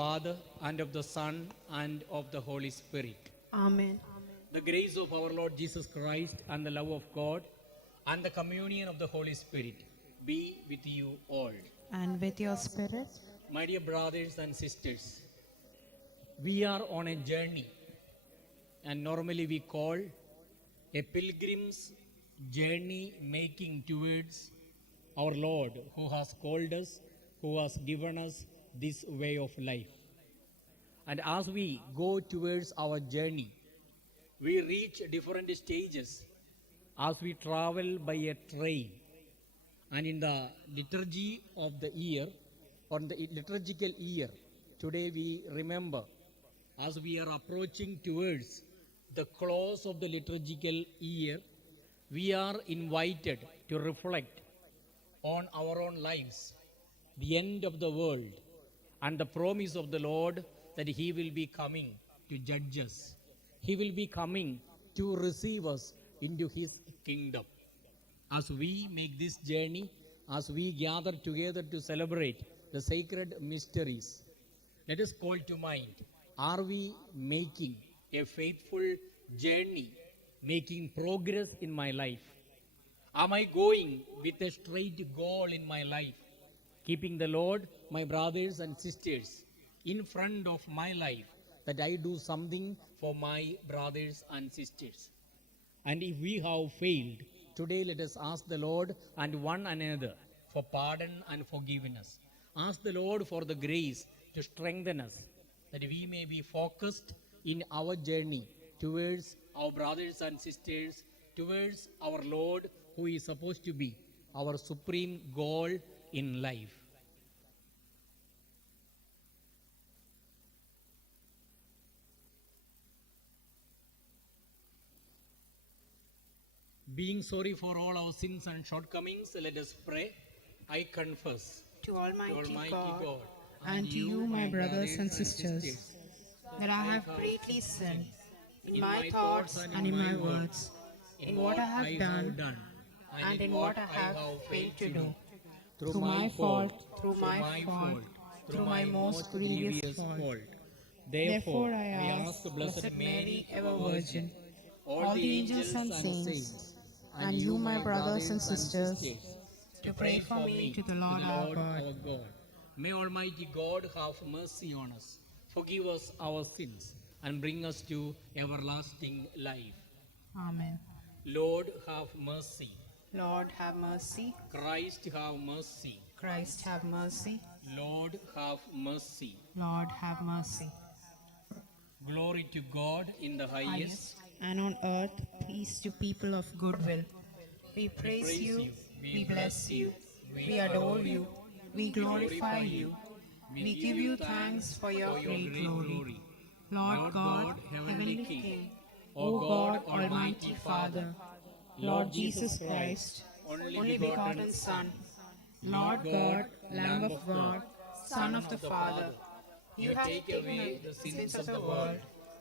Father, and of the Son, and of the Holy Spirit. Amen. The grace of our Lord Jesus Christ, and the love of God, and the communion of the Holy Spirit be with you all. And with your spirit. My dear brothers and sisters, we are on a journey, and normally we call a pilgrim's journey making towards our Lord, who has called us, who has given us this way of life. And as we go towards our journey, we reach different stages as we travel by a train. And in the liturgy of the year, or the liturgical year, today we remember, as we are approaching towards the close of the liturgical year, we are invited to reflect on our own lives, the end of the world, and the promise of the Lord that He will be coming to judge us. He will be coming to receive us into His kingdom. As we make this journey, as we gather together to celebrate the sacred mysteries, let us call to mind, are we making a faithful journey, making progress in my life? Am I going with a straight goal in my life, keeping the Lord, my brothers and sisters, in front of my life, that I do something for my brothers and sisters? And if we have failed, today let us ask the Lord and one another for pardon and forgiveness. Ask the Lord for the grace to strengthen us, that we may be focused in our journey towards our brothers and sisters, towards our Lord, who is supposed to be our supreme goal in life. Being sorry for all our sins and shortcomings, let us pray. I confess To to Almighty, Almighty God, God and to you, my brothers and sisters, that I have greatly sinned in my thoughts and in my words, in what I have done and in what I have failed to do. Through my fault, through my most grievous fault. Therefore I ask Blessed Mary, ever Virgin, all the angels and saints, and you, my brothers and sisters, to pray for me to the Lord our God. May Almighty God have mercy on us, forgive us our sins, and bring us to everlasting life. Amen. Lord, have mercy. Lord, have mercy. Christ, have mercy. Christ, have mercy. Lord, have mercy. Lord, have mercy. Glory to God in the highest. And on earth, peace to people of good will. We praise you, we bless you, we adore you, we glorify you, we give you thanks for your great glory. Lord God, Heavenly King, O God, Almighty Father, Lord Jesus Christ, only begotten Son, Lord God, Lamb of God, Son of the Father, you have taken away the sins of the world,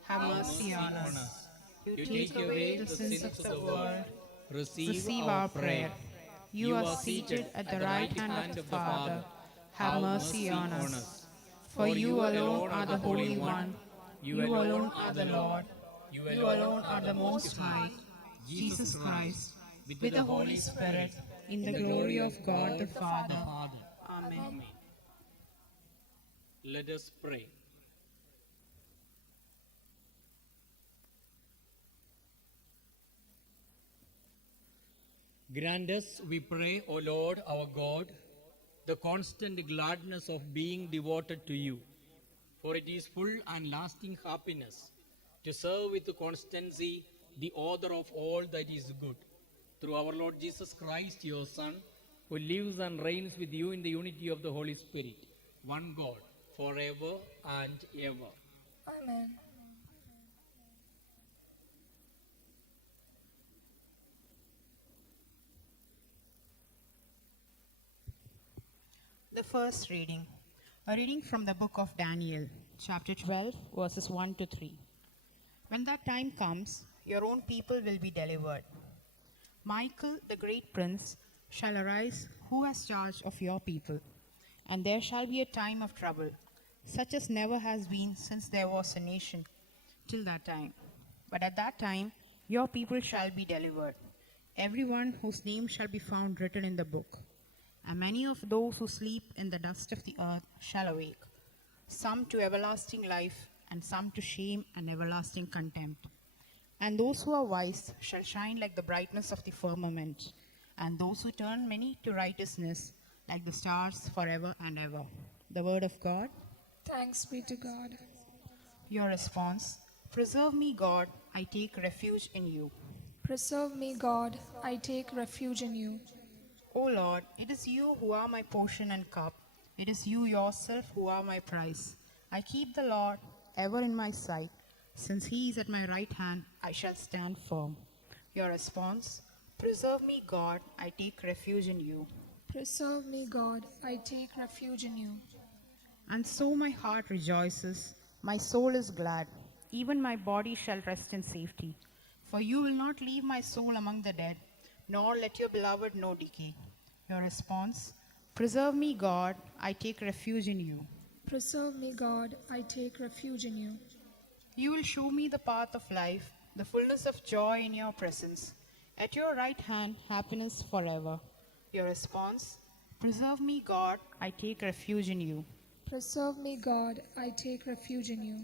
have mercy on us. You take away the sins of the world, receive our prayer. You are seated at the right hand of the Father, have mercy on us. For you alone are the Holy One, you alone are the Lord, you alone are the Most High, Jesus Christ, with the Holy Spirit, in the glory of God the Father. Amen. Let us pray. Grant us, we pray, O Lord our God, the constant gladness of being devoted to you, for it is full and lasting happiness to serve with constancy the author of all that is good, through our Lord Jesus Christ, your Son, who lives and reigns with you in the unity of the Holy Spirit, one God, forever and ever. Amen. The first reading. A reading from the book of Daniel, chapter 12, verses 1 to 3. When that time comes, your own people will be delivered. Michael, the great prince, shall arise, who has charge of your people. And there shall be a time of trouble, such as never has been since there was a nation, till that time. But at that time your people shall be delivered, everyone whose name shall be found written in the book. And many of those who sleep in the dust of the earth shall awake, some to everlasting life, and some to shame and everlasting contempt. And those who are wise shall shine like the brightness of the firmament, and those who turn many to righteousness like the stars forever and ever. The word of God. Thanks be to God. Your response: Preserve me, God, I take refuge in you. Preserve me, God, I take refuge in you. O Lord, it is you who are my portion and cup. It is you yourself who are my prize. I keep the Lord ever in my sight. Since he is at my right hand, I shall stand firm. Your response: Preserve me, God, I take refuge in you. Preserve me, God, I take refuge in you. And so my heart rejoices, my soul is glad, even my body shall rest in safety. For you will not leave my soul among the dead, nor let your beloved know decay. Your response: Preserve me, God, I take refuge in you. Preserve me, God, I take refuge in you. You will show me the path of life, the fullness of joy in your presence. At your right hand, happiness forever. Your response: Preserve me, God, I take refuge in you. Preserve me, God, I take refuge in you.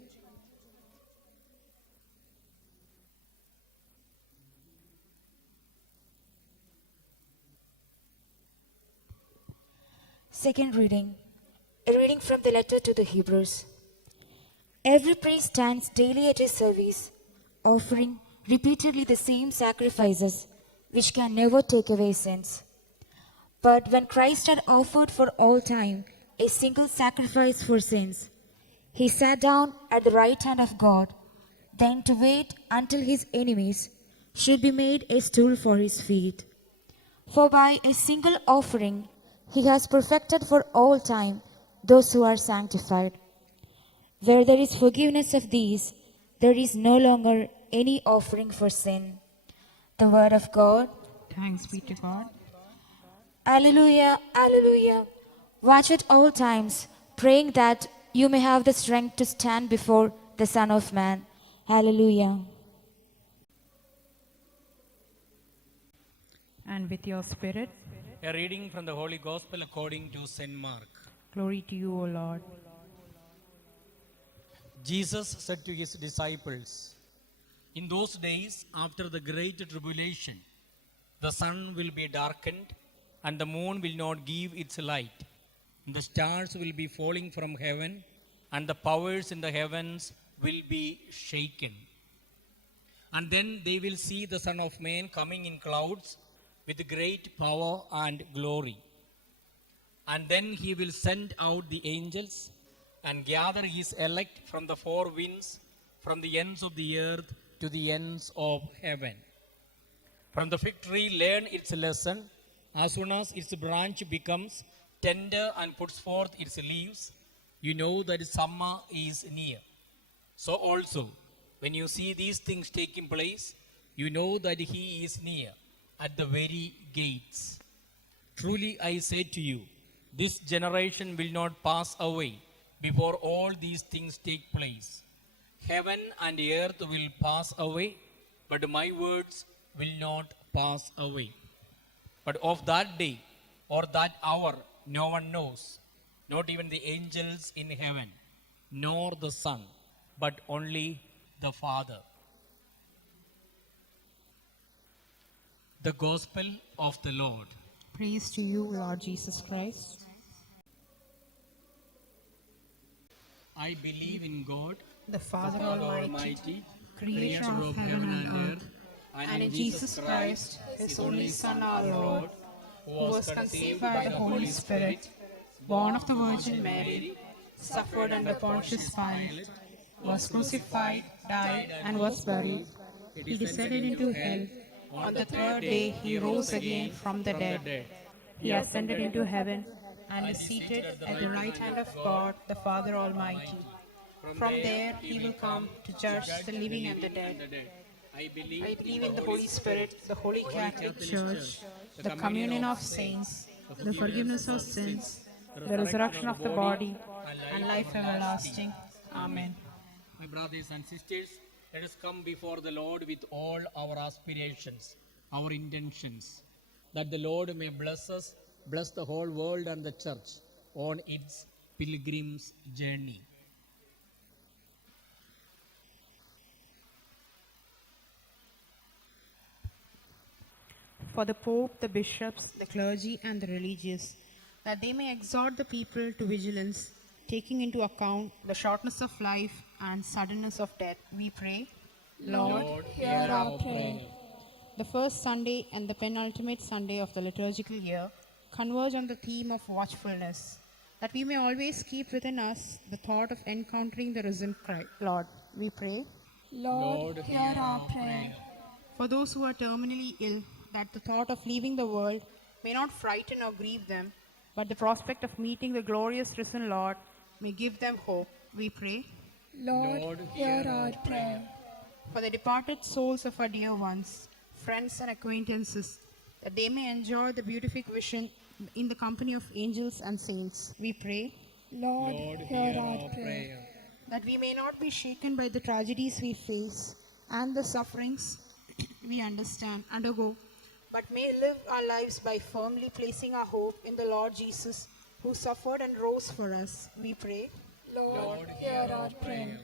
Second reading. A reading from the letter to the Hebrews. Every priest stands daily at his service, offering repeatedly the same sacrifices, which can never take away sins. But when Christ had offered for all time a single sacrifice for sins, he sat down at the right hand of God, then to wait until his enemies should be made a stool for his feet. For by a single offering he has perfected for all time those who are sanctified. Where there is forgiveness of these, there is no longer any offering for sin. The word of God. Thanks be to God. Alleluia, alleluia. Watch at all times, praying that you may have the strength to stand before the Son of Man. Alleluia. And with your spirit, A reading from the Holy Gospel according to St. Mark. glory to you, O Lord. Jesus said to his disciples, in those days after the great tribulation, the sun will be darkened, and the moon will not give its light. The stars will be falling from heaven, and the powers in the heavens will be shaken. And then they will see the Son of Man coming in clouds with great power and glory. And then he will send out the angels and gather his elect from the four winds, from the ends of the earth to the ends of heaven. From the fig tree learn its lesson. As soon as its branch becomes tender and puts forth its leaves, you know that summer is near. So also, when you see these things taking place, you know that he is near, at the very gates. Truly I say to you, this generation will not pass away before all these things take place. Heaven and earth will pass away, but my words will not pass away. But of that day or that hour no one knows, not even the angels in heaven, nor the Son, but only the Father. The Gospel of the Lord. Praise to you, Lord Jesus Christ. I believe in God, The Father Father Almighty, creator of heaven and earth, and in Jesus Christ, his only Son, our Lord, who was conceived by the Holy Spirit, born of the Virgin Mary, suffered under Pontius Pilate, was crucified, died, and was buried. He descended into hell. On the third day he rose again from the dead. He ascended into heaven and is seated at the right hand of God, the Father Almighty. From there he will come to judge the living and the dead. I I believe in the Holy Spirit, the Holy Catholic Church, the communion of saints, the forgiveness of sins, the resurrection of the body, and life everlasting. Amen. My brothers and sisters, let us come before the Lord with all our aspirations, our intentions, that the Lord may bless us, bless the whole world and the church on its pilgrim's journey. For the Pope, the bishops, the clergy, and the religious, that they may exhort the people to vigilance, taking into account the shortness of life and suddenness of death, we pray. Lord, hear our prayer. The first Sunday and the penultimate Sunday of the liturgical year converge on the theme of watchfulness, that we may always keep within us the thought of encountering the risen Christ. Lord, we pray. Lord, hear our prayer. For those who are terminally ill, that the thought of leaving the world may not frighten or grieve them, but the prospect of meeting the glorious risen Lord may give them hope, we pray. Lord, hear our prayer. For the departed souls of our dear ones, friends and acquaintances, that they may enjoy the beatific vision in the company of angels and saints, we pray. Lord, hear our prayer. That we may not be shaken by the tragedies we face and the sufferings we undergo, but may live our lives by firmly placing our hope in the Lord Jesus, who suffered and rose for us, we pray. Lord, hear our prayer.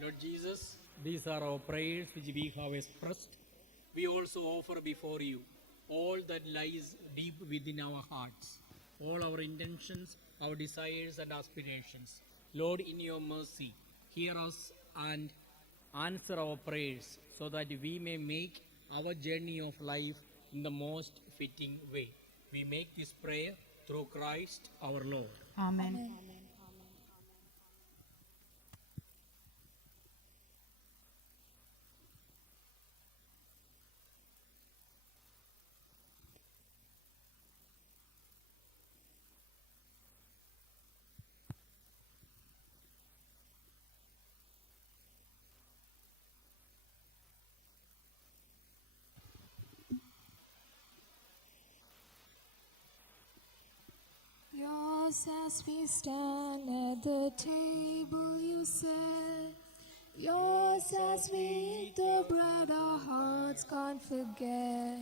Lord Jesus, these are our prayers which we have expressed. We also offer before you all that lies deep within our hearts, all our intentions, our desires and aspirations. Lord, in your mercy, hear us and answer our prayers so that we may make our journey of life in the most fitting way. We make this prayer through Christ our Lord. Amen. Yours as we stand at the table, you said. Yours as we eat the bread our hearts can't forget.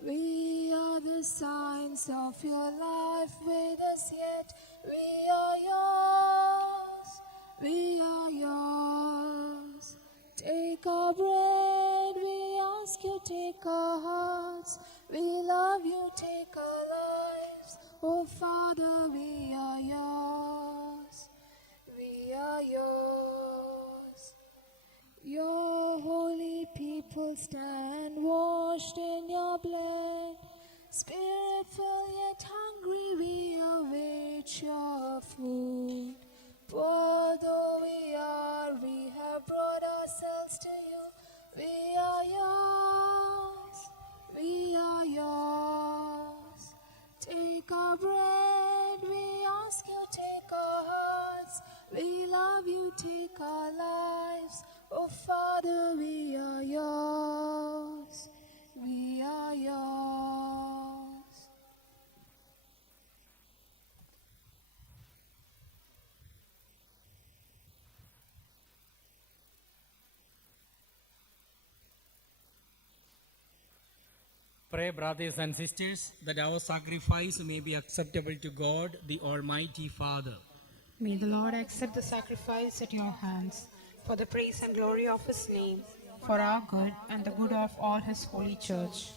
We are the signs of your life with us yet. We are yours. We are yours. Take our bread, we ask you, take our hearts. We love you, take our lives. Oh Father, we are yours. We are yours. Your holy people stand washed in your blood. Spirit-filled yet hungry, we await your food. Poor though we are, we have brought ourselves to you. We are yours. We are yours. Take our bread, we ask you, take our hearts. We love you, take our lives. Oh Father, we are yours. We are yours. Pray, brothers and sisters, that our sacrifice may be acceptable to God, the Almighty Father. May the Lord accept the sacrifice at your hands for the praise and glory of his name, for our good and the good of all his holy church.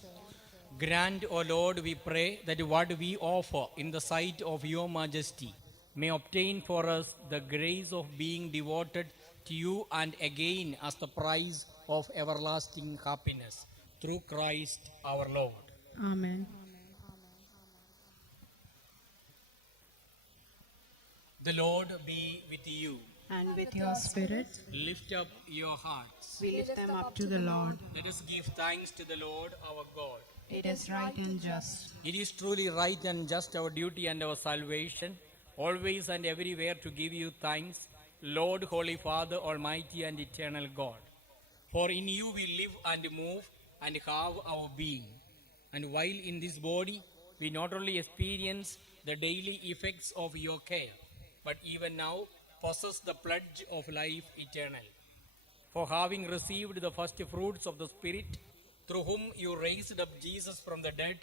Grant, O Lord, we pray, that what we offer in the sight of your majesty may obtain for us the grace of being devoted to you and again as the prize of everlasting happiness. Through Christ our Lord. Amen. The Lord be with you. And with your spirit, Lift up your hearts. we lift them up to the Lord. Let us give thanks to the Lord our God. It is right and just. It is truly right and just our duty and our salvation, always and everywhere to give you thanks, Lord, Holy Father, Almighty and Eternal God. For in you we live and move and have our being. And while in this body, we not only experience the daily effects of your care, but even now possess the pledge of life eternal. For having received the first fruits of the Spirit, through whom you raised up Jesus from the dead,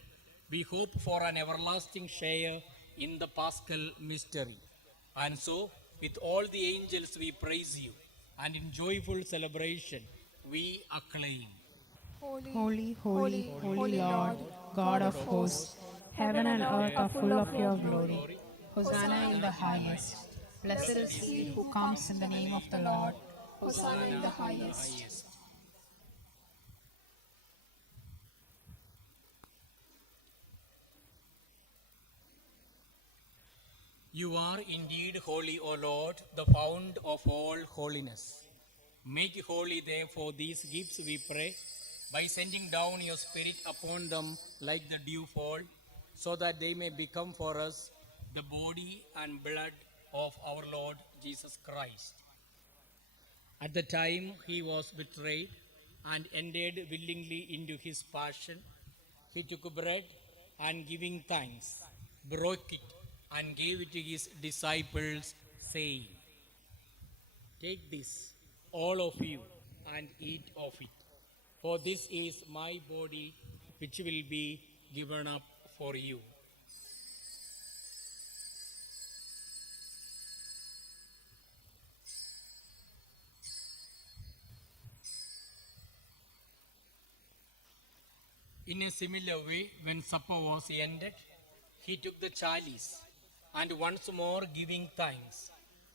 we hope for an everlasting share in the Paschal mystery. And so, with all the angels we praise you, and in joyful celebration we acclaim. Holy, holy, holy Lord, God of hosts, heaven and earth are full of your glory. Hosanna in the highest. Blessed is he who comes in the name of the Lord. Hosanna in the highest. You are indeed holy, O Lord, the fount of all holiness. Make holy, therefore, these gifts, we pray, by sending down your Spirit upon them like the dewfall, so that they may become for us the body and blood of our Lord Jesus Christ. At the time he was betrayed and entered willingly into his passion, he took bread and giving thanks, broke it and gave it to his disciples, saying, "Take this, all of you, and eat of it. For this is my body, which will be given up for you." In a similar way, when supper was ended, he took the chalice, and once more giving thanks,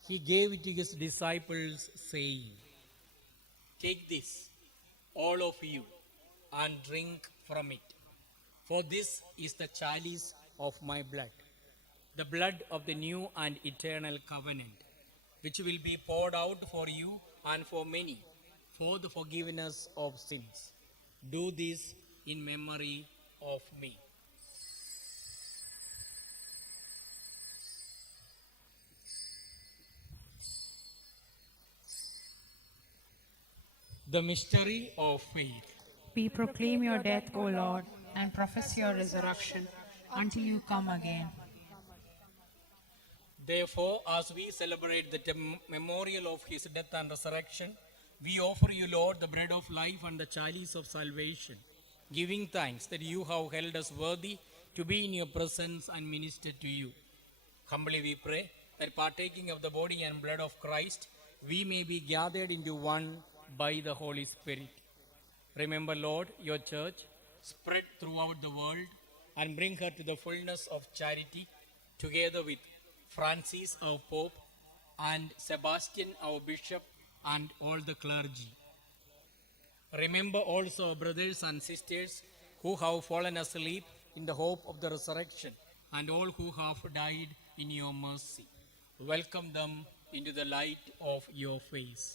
he gave it to his disciples, saying, "Take this, all of you, and drink from it. For this is the chalice of my blood, the blood of the new and eternal covenant, which will be poured out for you and for many for the forgiveness of sins. Do this in memory of me." The mystery of faith. We proclaim your death, O Lord, and profess your resurrection until you come again. Therefore, as we celebrate the memorial of his death and resurrection, we offer you, Lord, the bread of life and the chalice of salvation, giving thanks that you have held us worthy to be in your presence and minister to you. Humbly we pray that partaking of the body and blood of Christ, we may be gathered into one by the Holy Spirit. Remember, Lord, your church spread throughout the world and bring her to the fullness of charity, together with Francis, our Pope, and Sebastian, our Bishop, and all the clergy. Remember also our brothers and sisters who have fallen asleep in the hope of the resurrection, and all who have died in your mercy. Welcome them into the light of your face.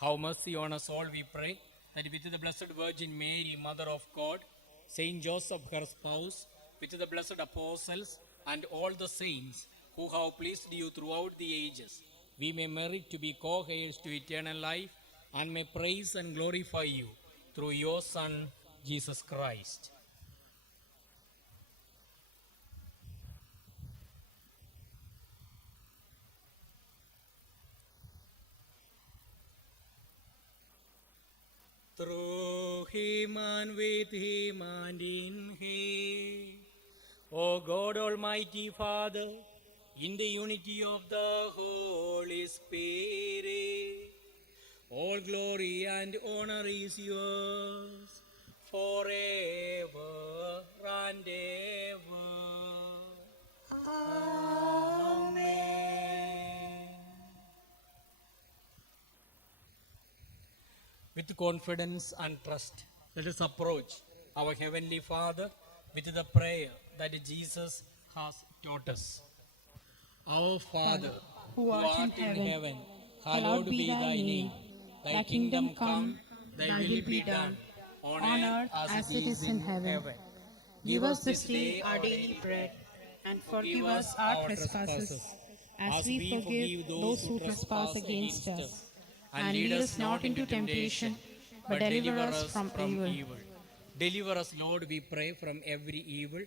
Have mercy on us all, we pray, that with the Blessed Virgin Mary, Mother of God, Saint Joseph, her spouse, with the blessed apostles, and all the saints who have pleased you throughout the ages, we may merit to be co-heirs to eternal life, and may praise and glorify you through your Son, Jesus Christ. Through him and with him and in him, O God Almighty Father, in the unity of the Holy Spirit, all glory and honor is yours forever and ever. Amen. With confidence and trust, let us approach our Heavenly Father with the prayer that Jesus has taught us. Our Father, who art in heaven, hallowed be thy name. Thy kingdom come, thy will be done, on earth as it is in heaven. Give us this day our daily bread, and forgive us our trespasses, as we forgive those who trespass against us. And lead us not into temptation, but deliver us from evil. Deliver us, Lord, we pray, from every evil.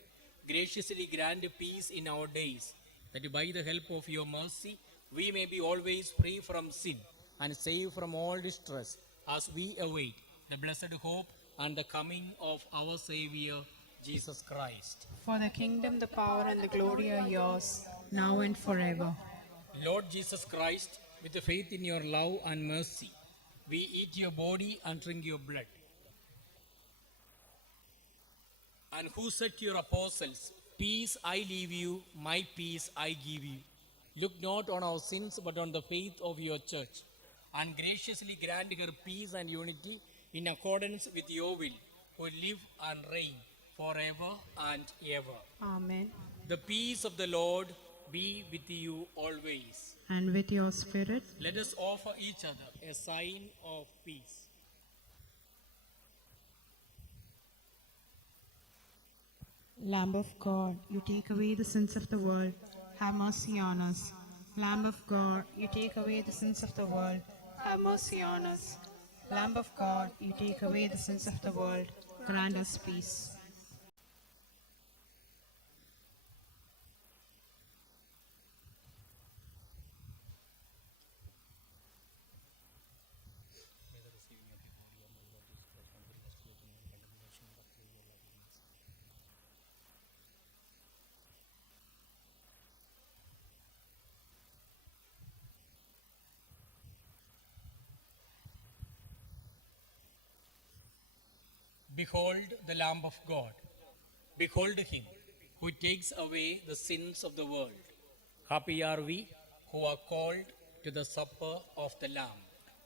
Graciously grant peace in our days, that by the help of your mercy we may be always free from sin and safe from all distress as we await the blessed hope and the coming of our Savior Jesus Christ. For the kingdom, the power, and the glory are yours, now and forever. Lord Jesus Christ, with the faith in your love and mercy, we eat your body and drink your blood. And who said to your apostles, "Peace I leave you, my peace I give you." Look not on our sins, but on the faith of your church, and graciously grant her peace and unity in accordance with your will, who live and reign forever and ever. Amen. The peace of the Lord be with you always. And with your spirit, Let us offer each other a sign of peace. Lamb of God, you take away the sins of the world, have mercy on us. Lamb of God, you take away the sins of the world, have mercy on us. Lamb of God, you take away the sins of the world, grant us peace. Behold the Lamb of God. Behold him who takes away the sins of the world. Happy are we who are called to the supper of the Lamb.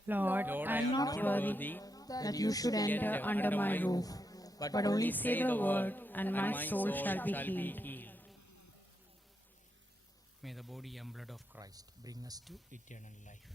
Lord, I am not worthy that you should enter under my roof, but only say the word, and my soul shall be healed. May the body and blood of Christ bring us to eternal life.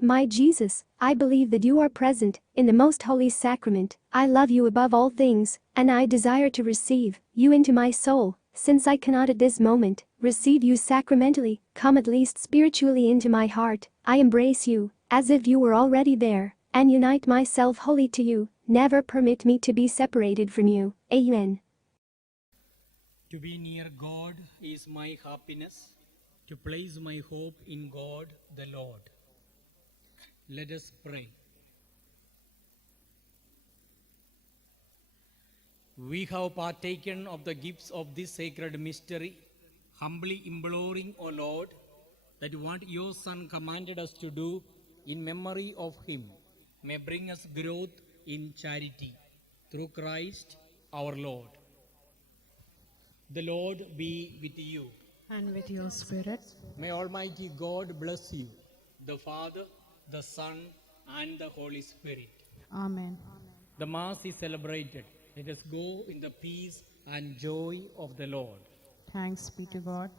My Jesus, I believe that you are present in the most holy sacrament. I love you above all things, and I desire to receive you into my soul. Since I cannot at this moment receive you sacramentally, come at least spiritually into my heart. I embrace you as if you were already there, and unite myself wholly to you. Never permit me to be separated from you. Amen. To be near God is my happiness, to place my hope in God the Lord. Let us pray. We have partaken of the gifts of this sacred mystery, humbly imploring, O Lord, that what your Son commanded us to do in memory of him may bring us growth in charity. Through Christ our Lord. The Lord be with you. And with your spirit, May Almighty God bless you, the Father, the Son, and the Holy Spirit. Amen. The Mass is celebrated. Let us go in the peace and joy of the Lord. Thanks be to God.